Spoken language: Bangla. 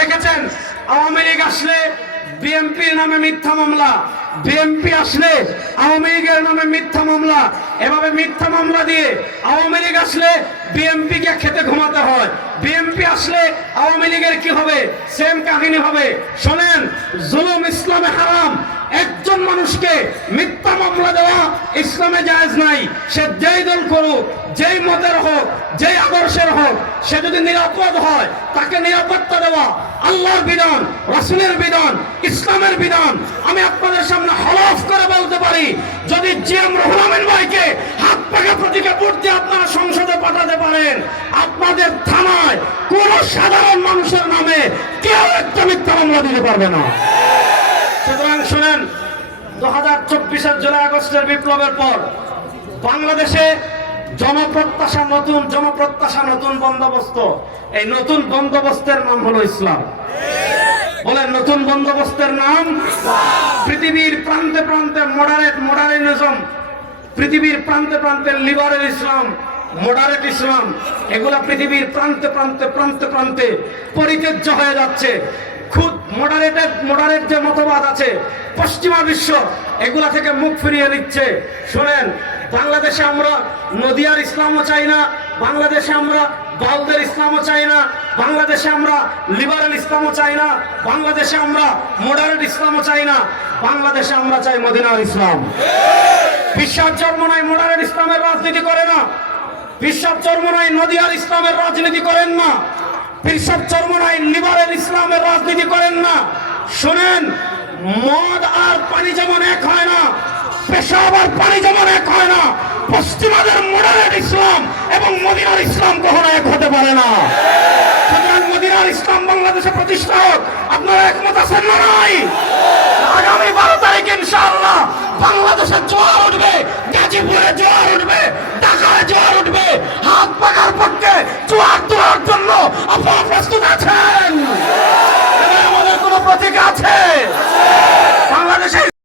দেখেছেন আওয়ামী লীগ আসলে বিএনপির নামে মিথ্যা মামলা, বিএনপি আসলে আওয়ামী লীগের নামে মিথ্যা মামলা, এভাবে মিথ্যা মামলা দিয়ে আওয়ামী লীগ আসলে বিএনপি কে খেতে ঘুমাতে হয়, বিএনপি আসলে আওয়ামী লীগের কি হবে, সেম কাহিনী হবে। শোনেন, জুলুম ইসলামে হারাম। একজন মানুষকে মিথ্যা মামলা দেওয়া ইসলামে জায়েজ নাই। সে যেই দল করুক, যেই মতের হোক, যেই আদর্শের হোক, সে যদি নিরাপদ হয় তাকে নিরাপত্তা দেওয়া আল্লাহর বিধান, রাসূলের বিধান, ইসলামের বিধান। আমি আপনাদের সামনে হলফ করে বলতে পারি, যদি জিএম রুহুল আমিন ভাইকে হাত পাকা প্রতীকে ভোট দিয়ে আপনারা সংসদে পাঠাতে পারেন, আপনাদের থানায় কোন সাধারণ মানুষের নামে কেউ একটা মিথ্যা মামলা দিতে পারবে না। সুতরাং শুনেন, 2024-এর জুলাই আগস্টের বিপ্লবের পর বাংলাদেশে জনপ্রত্যাশা নতুন বন্দোবস্ত। এই নতুন বন্দোবস্তের নাম হলো ইসলাম। বলেন, নতুন বন্দোবস্তের নাম পৃথিবীর প্রান্তে প্রান্তে মডার্নিজম, পৃথিবীর প্রান্তে প্রান্তে লিবারেল ইসলাম, মডারেট ইসলাম, এগুলা পৃথিবীর প্রান্তে প্রান্তে প্রান্তে প্রান্তে পরিত্যাজ্য হয়ে যাচ্ছে। খুদ মডারেট যে মতবাদ আছে পশ্চিমা বিশ্ব, এগুলা থেকে মুখ ফিরিয়ে নিচ্ছে। শোনেন, বাংলাদেশে আমরা নদিয়ার ইসলামও চাই না, বাংলাদেশে আমরা বাউলদের ইসলামও চাই না, বাংলাদেশে আমরা লিবারেল ইসলামও চাই না, বাংলাদেশে আমরা মডারেট ইসলামও চাই না, বাংলাদেশে আমরা চাই মদিনার ইসলাম। বিশ্বাস জন্ম নাই মডারেট ইসলামের রাজনীতি করে না, বিশ্বাস জন্ম নাই নদিয়ার ইসলামের রাজনীতি করেন না, বিশ্বাস জন্ম নাই লিবারেল ইসলামের রাজনীতি করেন না। শোনেন, মদ আর পানি যেমন এক হয় না, পেশাব আর পানি যেমন এক হয় না, পশ্চিমাদের মডারেট ইসলাম এবং মদিনার ইসলাম কখনো এক হতে পারে না। সুতরাং মদিনার ইসলাম বাংলাদেশে প্রতিষ্ঠা হোক। আপনারা একমত আছেন না? নাই? আগামী